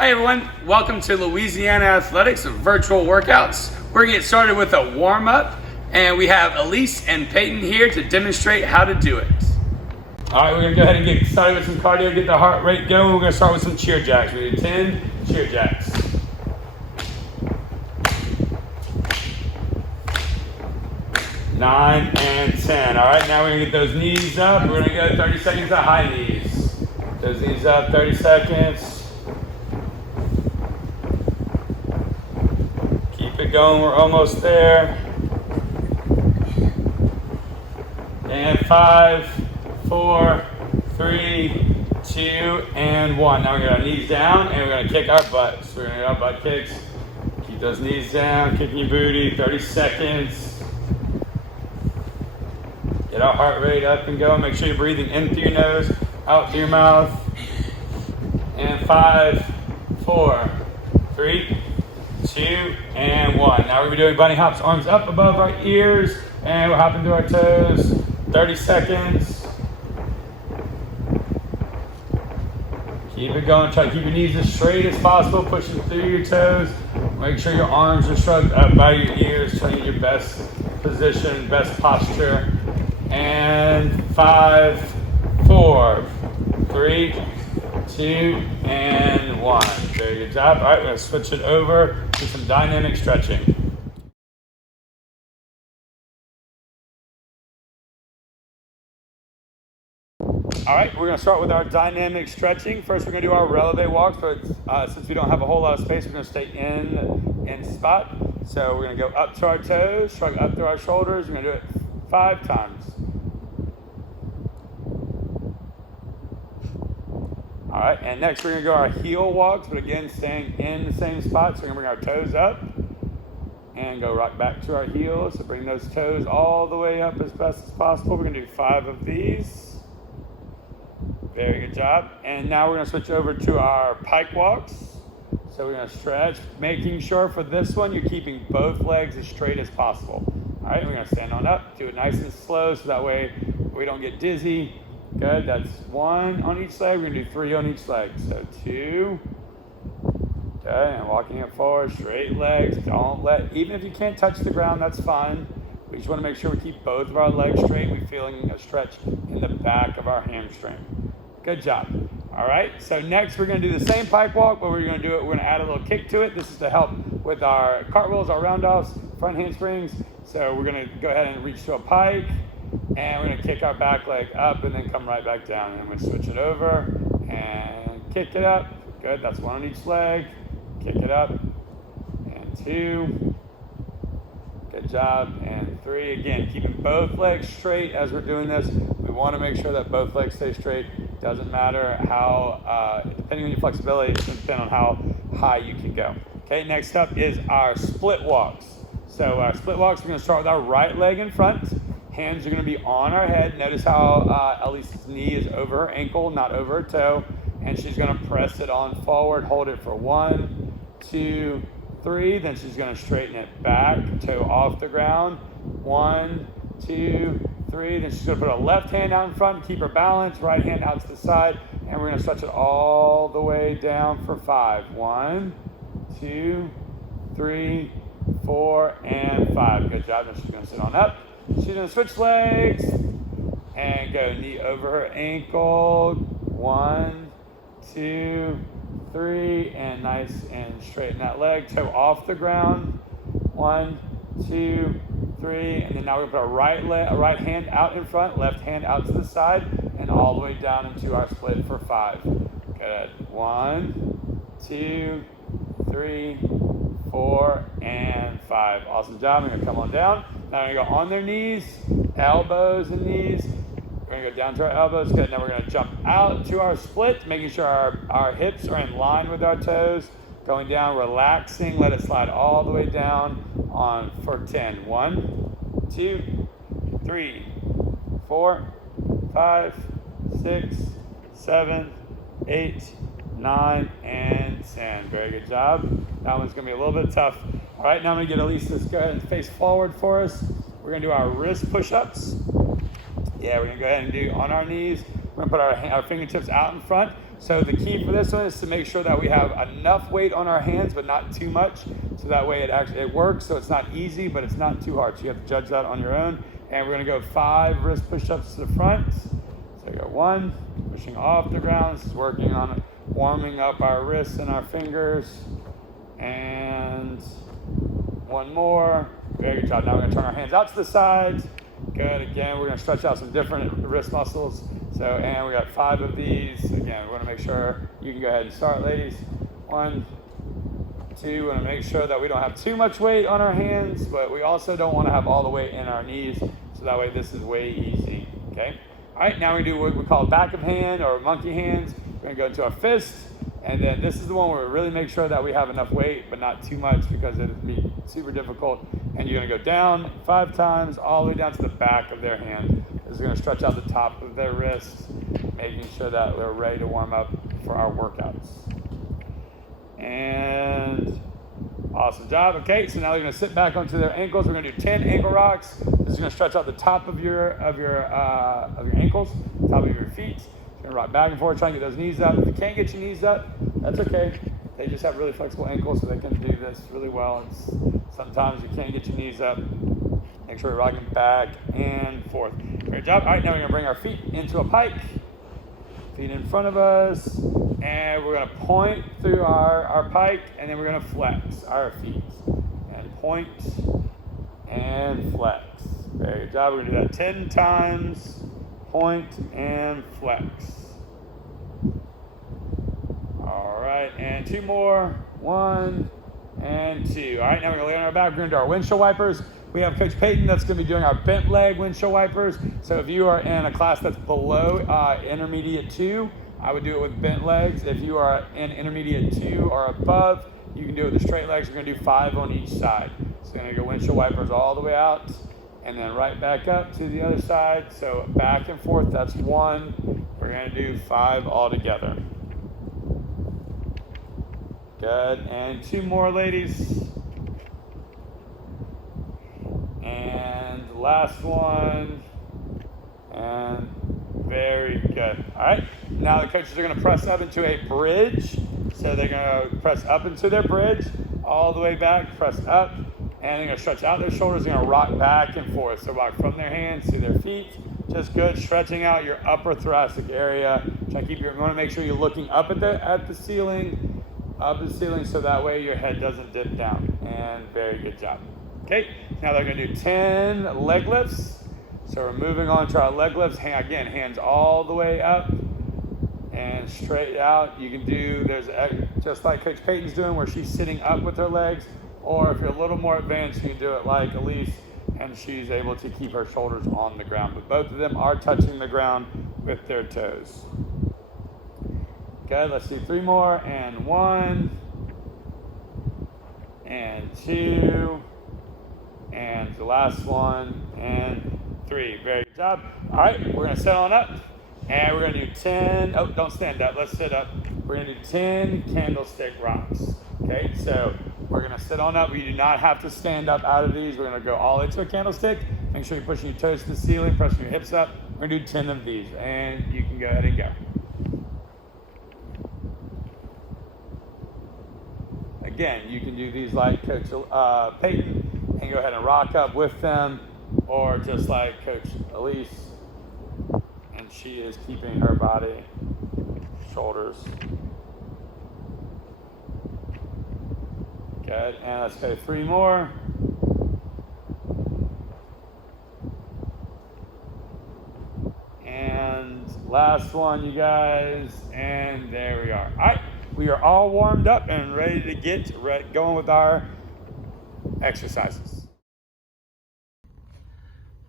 Hi everyone, welcome to Louisiana Athletics virtual workouts. We're gonna get started with a warm-up, and we have Elise and Peyton here to demonstrate how to do it. All right, we're gonna go ahead and get started with some cardio, get the heart rate going. We're gonna start with some cheer jacks. We do 10 cheer jacks. Nine and 10. All right, now we're gonna get those knees up. We're gonna go 30 seconds of high knees. Those knees up, 30 seconds. Keep it going, we're almost there. And 5, 4, 3, 2, and 1. Now we're gonna get our knees down and we're gonna kick our butts. So we're gonna get our butt kicks. Keep those knees down, kicking your booty, 30 seconds. Get our heart rate up and going. Make sure you're breathing in through your nose, out through your mouth. And 5, 4, 3, 2, and 1. Now we're doing bunny hops, arms up above our ears, and we're hopping through our toes. 30 seconds. Keep it going. Try to keep your knees as straight as possible, pushing through your toes. Make sure your arms are shrugged up by your ears, trying to get your best position, best posture. And 5, 4, 3, 2, and 1. Very good job. All right, we're going to switch it over to some dynamic stretching. All right, we're going to start with our dynamic stretching. First, we're going to do our releve walks, but since we don't have a whole lot of space, we're going to stay in spot. So we're going to go up to our toes, shrug up through our shoulders. We're going to do it 5 times. All right, and next we're gonna go our heel walks, but again, staying in the same spot. So we're gonna bring our toes up and go right back to our heels. So bring those toes all the way up as best as possible. We're gonna do 5 of these. Very good job. And now we're gonna switch over to our pike walks. So we're gonna stretch, making sure for this one, you're keeping both legs as straight as possible. All right, we're gonna stand on up, do it nice and slow, so that way we don't get dizzy. Good, that's 1 on each leg. We're gonna do 3 on each leg. So 2, okay, and walking it forward, straight legs. Don't let, even if you can't touch the ground, that's fine. We just wanna make sure we keep both of our legs straight. We're feeling a stretch in the back of our hamstring. Good job. All right, so next we're gonna do the same pike walk, but we're gonna do it, we're gonna add a little kick to it. This is to help with our cartwheels, our roundoffs, front handsprings. So we're gonna go ahead and reach to a pike. And we're going to kick our back leg up and then come right back down. And we switch it over and kick it up. Good, that's 1 on each leg. Kick it up. And 2. Good job. And 3. Again, keeping both legs straight as we're doing this. We want to make sure that both legs stay straight. Doesn't matter how, depending on your flexibility, it's going to depend on how high you can go. Okay, next up is our split walks. So our split walks, we're going to start with our right leg in front. Hands are going to be on our head. Notice how Elise's knee is over her ankle, not over her toe. And she's going to press it on forward. Hold it for 1, 2, 3. Then she's going to straighten it back, toe off the ground. 1, 2, 3. Then she's going to put her left hand out in front, keep her balance. Right hand out to the side. And we're going to stretch it all the way down for 5. 1, 2, 3, 4, and 5. Good job. Then she's going to sit on up. She's going to switch legs and go knee over her ankle. 1, 2, 3, and nice and straighten that leg. Toe off the ground. 1, 2, 3, and then now we're going to put our right hand out in front, left hand out to the side, and all the way down into our split for 5. Good. 1, 2, 3, 4, and 5. Awesome job. We're going to come on down. Now we're going to go on their knees, elbows and knees. We're going to go down to our elbows. Good. Now we're going to jump out to our split, making sure our hips are in line with our toes. Going down, relaxing. Let it slide all the way down on for 10. 1, 2, 3, 4, 5, 6, 7, 8, 9, and 10. Very good job. That one's going to be a little bit tough. All right, now I'm going to get Elise to go ahead and face forward for us. We're going to do our wrist push-ups. Yeah, we're going to go ahead and do on our knees. We're going to put our fingertips out in front. So the key for this one is to make sure that we have enough weight on our hands, but not too much. So that way it works. So it's not easy, but it's not too hard. So you have to judge that on your own. And we're gonna go 5 wrist push-ups to the front. So go 1, pushing off the ground. This is working on warming up our wrists and our fingers. And 1 more. Very good job. Now we're gonna turn our hands out to the sides. Good. Again, we're gonna stretch out some different wrist muscles. So, and we got 5 of these. Again, we wanna make sure you can go ahead and start, ladies. 1, 2, we wanna make sure that we don't have too much weight on our hands, but we also don't wanna have all the weight in our knees. So that way this is way easy, okay? All right, now we do what we call back of hand or monkey hands. We're gonna go into our fist. And then this is the one where we really make sure that we have enough weight, but not too much because it would be super difficult. And you're gonna go down 5 times, all the way down to the back of their hand. This is gonna stretch out the top of their wrist, making sure that we're ready to warm up for our workouts. And awesome job. Okay, so now they're gonna sit back onto their ankles. We're gonna do 10 ankle rocks. This is gonna stretch out the top of your ankles, top of your feet. You're gonna rock back and forth, trying to get those knees up. If you can't get your knees up, that's okay. They just have really flexible ankles, so they can do this really well. Sometimes you can't get your knees up. Make sure you're rocking back and forth. Great job. All right, now we're gonna bring our feet into a pike. Feet in front of us, and we're gonna point through our pike, and then we're gonna flex our feet. And point and flex. Very good job. We're gonna do that 10 times. Point and flex. All right, and 2 more. 1 and 2. All right, now we're gonna lay on our back. We're gonna do our windshield wipers. We have Coach Peyton that's gonna be doing our bent leg windshield wipers. So if you are in a class that's below intermediate 2, I would do it with bent legs. If you are in intermediate 2 or above, you can do it with the straight legs. We're gonna do 5 on each side. So you're gonna go windshield wipers all the way out, and then right back up to the other side. So back and forth, that's 1. We're gonna do 5 all together. Good, and 2 more, ladies. And last one, and very good. All right, now the coaches are gonna press up into a bridge. So they're gonna press up into their bridge, all the way back, press up, and they're gonna stretch out their shoulders. They're gonna rock back and forth. So rock from their hands to their feet. Just good, stretching out your upper thoracic area. Try to keep you wanna make sure you're looking up at the ceiling, so that way your head doesn't dip down. And very good job. Okay, now they're gonna do 10 leg lifts. So we're moving on to our leg lifts. Again, hands all the way up and straight out. You can do, just like Coach Peyton's doing, where she's sitting up with her legs. Or if you're a little more advanced, you can do it like Elise, and she's able to keep her shoulders on the ground. But both of them are touching the ground with their toes. Good, let's do 3 more. And 1, and 2, and the last one, and 3. Very good job. All right, we're gonna sit on up, and we're gonna do 10, oh, don't stand up, let's sit up. We're gonna do 10 candlestick rocks. Okay, so we're gonna sit on up. We do not have to stand up out of these. We're gonna go all the way to a candlestick. Make sure you're pushing your toes to the ceiling, pressing your hips up. We're gonna do 10 of these, and you can go ahead and go. Again, you can do these like Coach Peyton and go ahead and rock up with them, or just like Coach Elise, and she is keeping her body, shoulders. Good, and let's go 3 more. And last one, you guys, and there we are. All right, we are all warmed up and ready to get going with our exercises.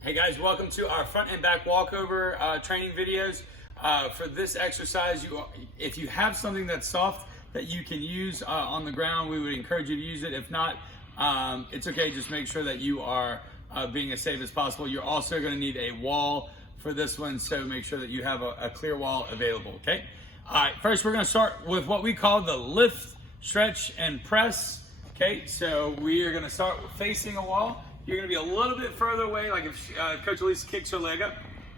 Hey guys, welcome to our front and back walkover training videos. For this exercise, if you have something that's soft that you can use on the ground, we would encourage you to use it. If not, it's okay. Just make sure that you are being as safe as possible. You're also going to need a wall for this one, so make sure that you have a clear wall available, okay? All right, first we're going to start with what we call the lift, stretch, and press. Okay, so we are going to start facing a wall. You're going to be a little bit further away, like if Coach Elise kicks her leg up.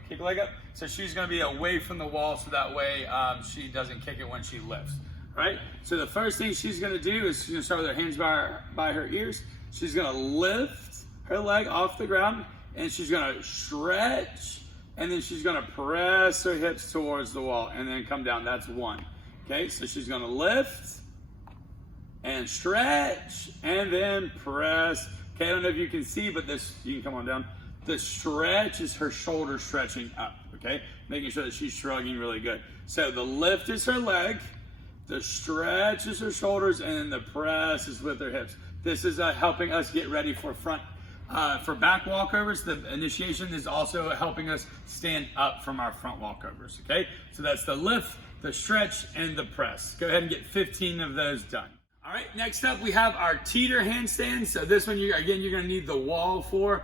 kick a leg up. So she's gonna be away from the wall so that way she doesn't kick it when she lifts. All right, so the first thing she's gonna do is she's gonna start with her hands by her ears. She's gonna lift her leg off the ground and she's gonna stretch, and then she's gonna press her hips towards the wall and then come down. That's one. Okay, so she's gonna lift and stretch and then press. Okay, I don't know if you can see, but this, you can come on down. The stretch is her shoulder stretching up, okay? Making sure that she's shrugging really good. So the lift is her leg, the stretch is her shoulders, and the press is with her hips. This is helping us get ready for back walkovers. The initiation is also helping us stand up from our front walkovers, okay? So that's the lift, the stretch, and the press. Go ahead and get 15 of those done. All right, next up we have our teeter handstand. So this one, you're gonna need the wall for.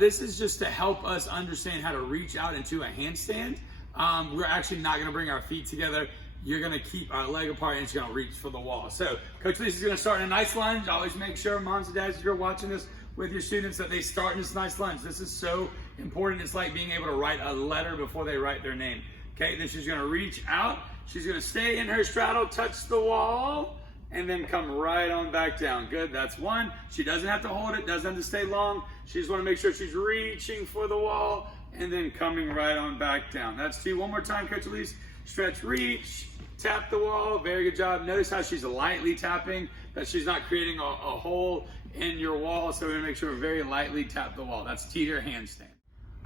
This is just to help us understand how to reach out into a handstand. We're actually not gonna bring our feet together. You're gonna keep our leg apart and it's gonna reach for the wall. So Coach Lisa's gonna start in a nice lunge. Always make sure, moms and dads, if you're watching this with your students, that they start in this nice lunge. This is so important. It's like being able to write a letter before they write their name. Okay, then she's gonna reach out. She's gonna stay in her straddle, touch the wall, and then come right on back down. Good, that's one. She doesn't have to hold it, doesn't have to stay long. She just wanna make sure she's reaching for the wall and then coming right on back down. That's two. One more time, Coach Elise. Stretch, reach, tap the wall. Very good job. Notice how she's lightly tapping, that she's not creating a hole in your wall. So we're gonna make sure we very lightly tap the wall. That's teeter handstand.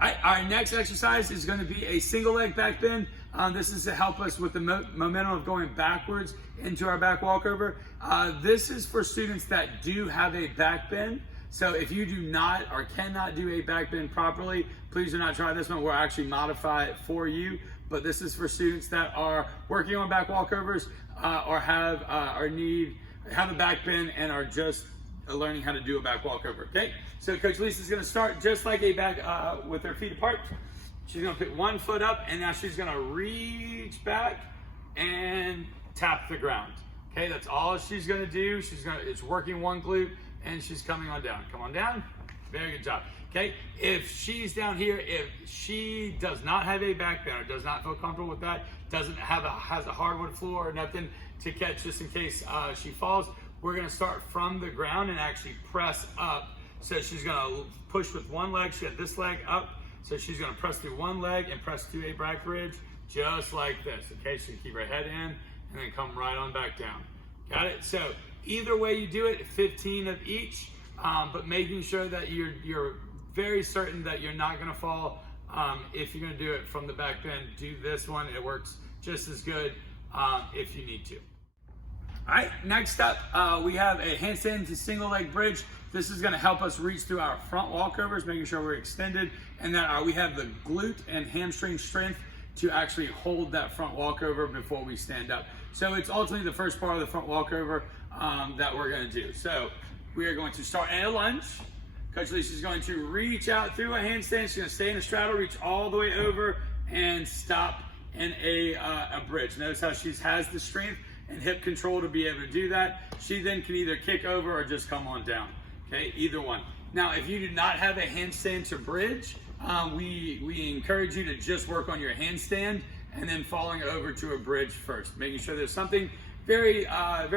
All right, our next exercise is gonna be a single leg back bend. This is to help us with the momentum of going backwards into our back walkover. This is for students that do have a back bend. So if you do not or cannot do a back bend properly, please do not try this one. We'll actually modify it for you. But this is for students that are working on back walkovers or have a back bend and are just learning how to do a back walkover. Okay, so Coach Lisa's gonna start just like a back with her feet apart. She's gonna put one foot up and now she's gonna reach back and tap the ground. Okay, that's all she's gonna do. It's working one glute and she's coming on down. Come on down. Very good job. Okay, if she's down here, if she does not have a back bend or does not feel comfortable with that, has a hardwood floor or nothing to catch just in case she falls, we're gonna start from the ground and actually press up. So she's gonna push with one leg. She had this leg up. So she's gonna press through one leg and press through a back bridge, just like this. Okay, so you keep her head in and then come right on back down. Got it? So either way you do it, 15 of each, but making sure that you're very certain that you're not gonna fall. If you're gonna do it from the back bend, do this one. It works just as good if you need to. All right, next up, we have a handstand to single leg bridge. This is gonna help us reach through our front walkovers, making sure we're extended and that we have the glute and hamstring strength to actually hold that front walkover before we stand up. So it's ultimately the first part of the front walkover that we're gonna do. So we are going to start in a lunge. Coach Lisa is going to reach out through a handstand. She's gonna stay in a straddle, reach all the way over and stop in a bridge. Notice how she has the strength and hip control to be able to do that. She then can either kick over or just come on down. Okay, either one. Now, if you do not have a handstand to bridge, we encourage you to just work on your handstand and then falling over to a bridge first, making sure there's something very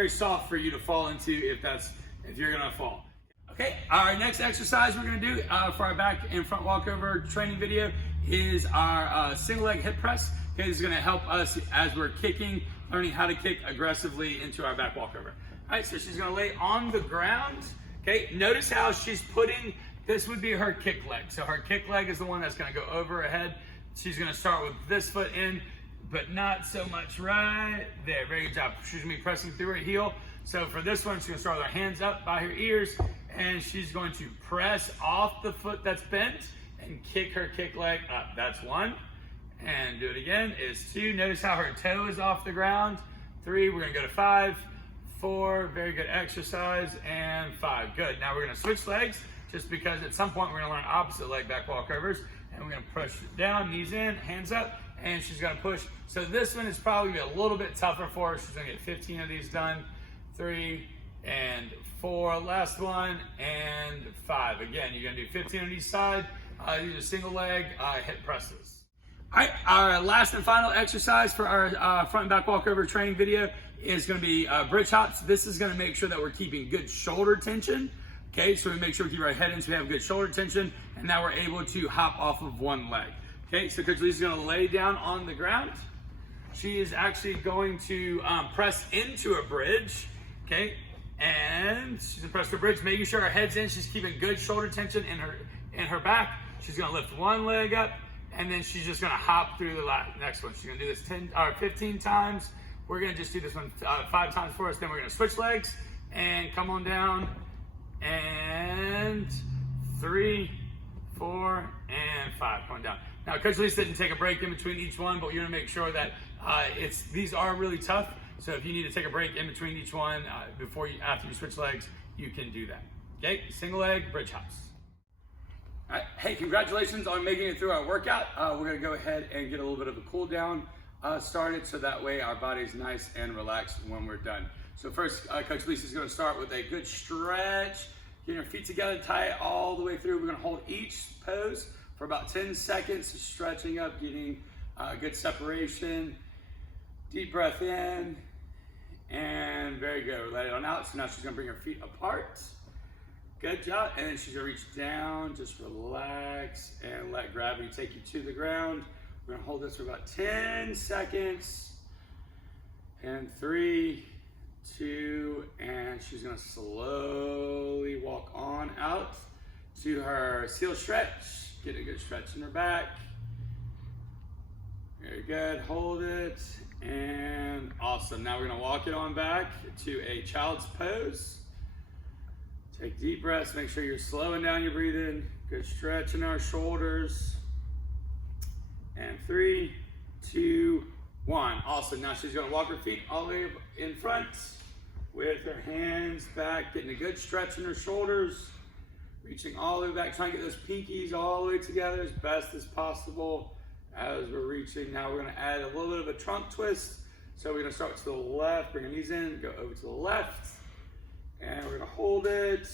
soft for you to fall into if you're gonna fall. Okay, our next exercise we're gonna do for our back and front walkover training video is our single leg hip press. Okay, this is gonna help us as we're kicking, learning how to kick aggressively into our back walkover. All right, so she's gonna lay on the ground. Okay, notice how she's putting, this would be her kick leg. So her kick leg is the one that's gonna go over her head. She's gonna start with this foot in, but not so much right there. Very good job. She's gonna be pressing through her heel. So for this one, she's gonna start with her hands up by her ears, and she's going to press off the foot that's bent and kick her kick leg up. That's one. And do it again, is two. Notice how her toe is off the ground. Three, we're gonna go to 5, 4, very good exercise, and 5. Good. Now we're gonna switch legs, just because at some point we're gonna learn opposite leg back walkovers, and we're gonna push down, knees in, hands up, and she's gonna push. So this one is probably a little bit tougher for her. She's gonna get 15 of these done. 3 and 4, last one, and 5. Again, you're gonna do 15 on each side. These are single leg hip presses. All right, our last and final exercise for our front and back walkover training video is going to be bridge hops. This is going to make sure that we're keeping good shoulder tension. Okay, so we make sure we keep our head in so we have good shoulder tension, and now we're able to hop off of one leg. Okay, so Coach Lisa's going to lay down on the ground. She is actually going to press into a bridge. Okay, and she's going to press for a bridge, making sure her head's in. She's keeping good shoulder tension in her back. She's going to lift one leg up, and then she's just going to hop through the next one. She's going to do this 15 times. We're going to just do this one 5 times for us. Then we're going to switch legs and come on down. And 3, 4, and 5. Going down. Now, Coach Lisa didn't take a break in between each one, but you're going to make sure that these are really tough. So if you need to take a break in between each one after you switch legs, you can do that. Okay, single leg bridge hops. All right, hey, congratulations on making it through our workout. We're gonna go ahead and get a little bit of a cool down started so that way our body's nice and relaxed when we're done. So first, Coach Lisa's gonna start with a good stretch, getting your feet together, tie it all the way through. We're gonna hold each pose for about 10 seconds, stretching up, getting good separation. Deep breath in, and very good. Let it on out. So now she's gonna bring her feet apart. Good job. And then she's gonna reach down, just relax, and let gravity take you to the ground. We're gonna hold this for about 10 seconds. And 3, 2, and she's gonna slowly walk on out to her seal stretch. Get a good stretch in her back. Very good, hold it, and awesome. Now we're gonna walk it on back to a child's pose. Take deep breaths, make sure you're slowing down your breathing. Good stretch in our shoulders. And 3, 2, 1. Awesome, now she's gonna walk her feet all the way in front with her hands back, getting a good stretch in her shoulders, reaching all the way back, trying to get those pinkies all the way together as best as possible as we're reaching. Now we're gonna add a little bit of a trunk twist. So we're gonna start to the left, bring our knees in, go over to the left, and we're gonna hold it.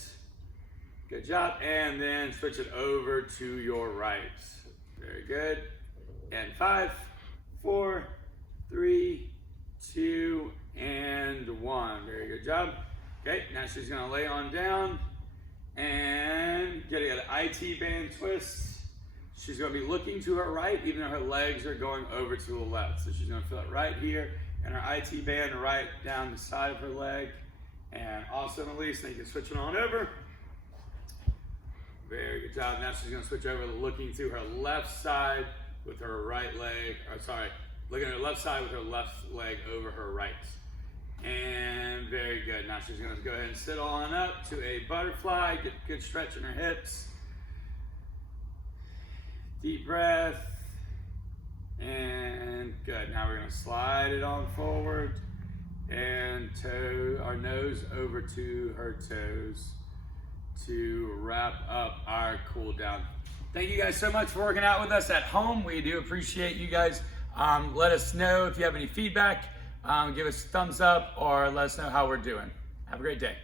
Good job, and then switch it over to your right. Very good. And 5, 4, 3, 2, and 1. Very good job. Okay, now she's gonna lay on down and get an IT band twist. She's gonna be looking to her right, even though her legs are going over to the left. So she's gonna feel it right here, and her IT band right down the side of her leg. And awesome release, then you can switch it on over. Very good job. Now she's gonna switch over, looking to her left side with her right leg, looking at her left side with her left leg over her right. And very good. Now she's gonna go ahead and sit on up to a butterfly, get a good stretch in her hips. Deep breath, and good. Now we're gonna slide it on forward and toe our nose over to her toes to wrap up our cool down. Thank you guys so much for working out with us at home. We do appreciate you guys. Let us know if you have any feedback. Give us a thumbs up or let us know how we're doing. Have a great day.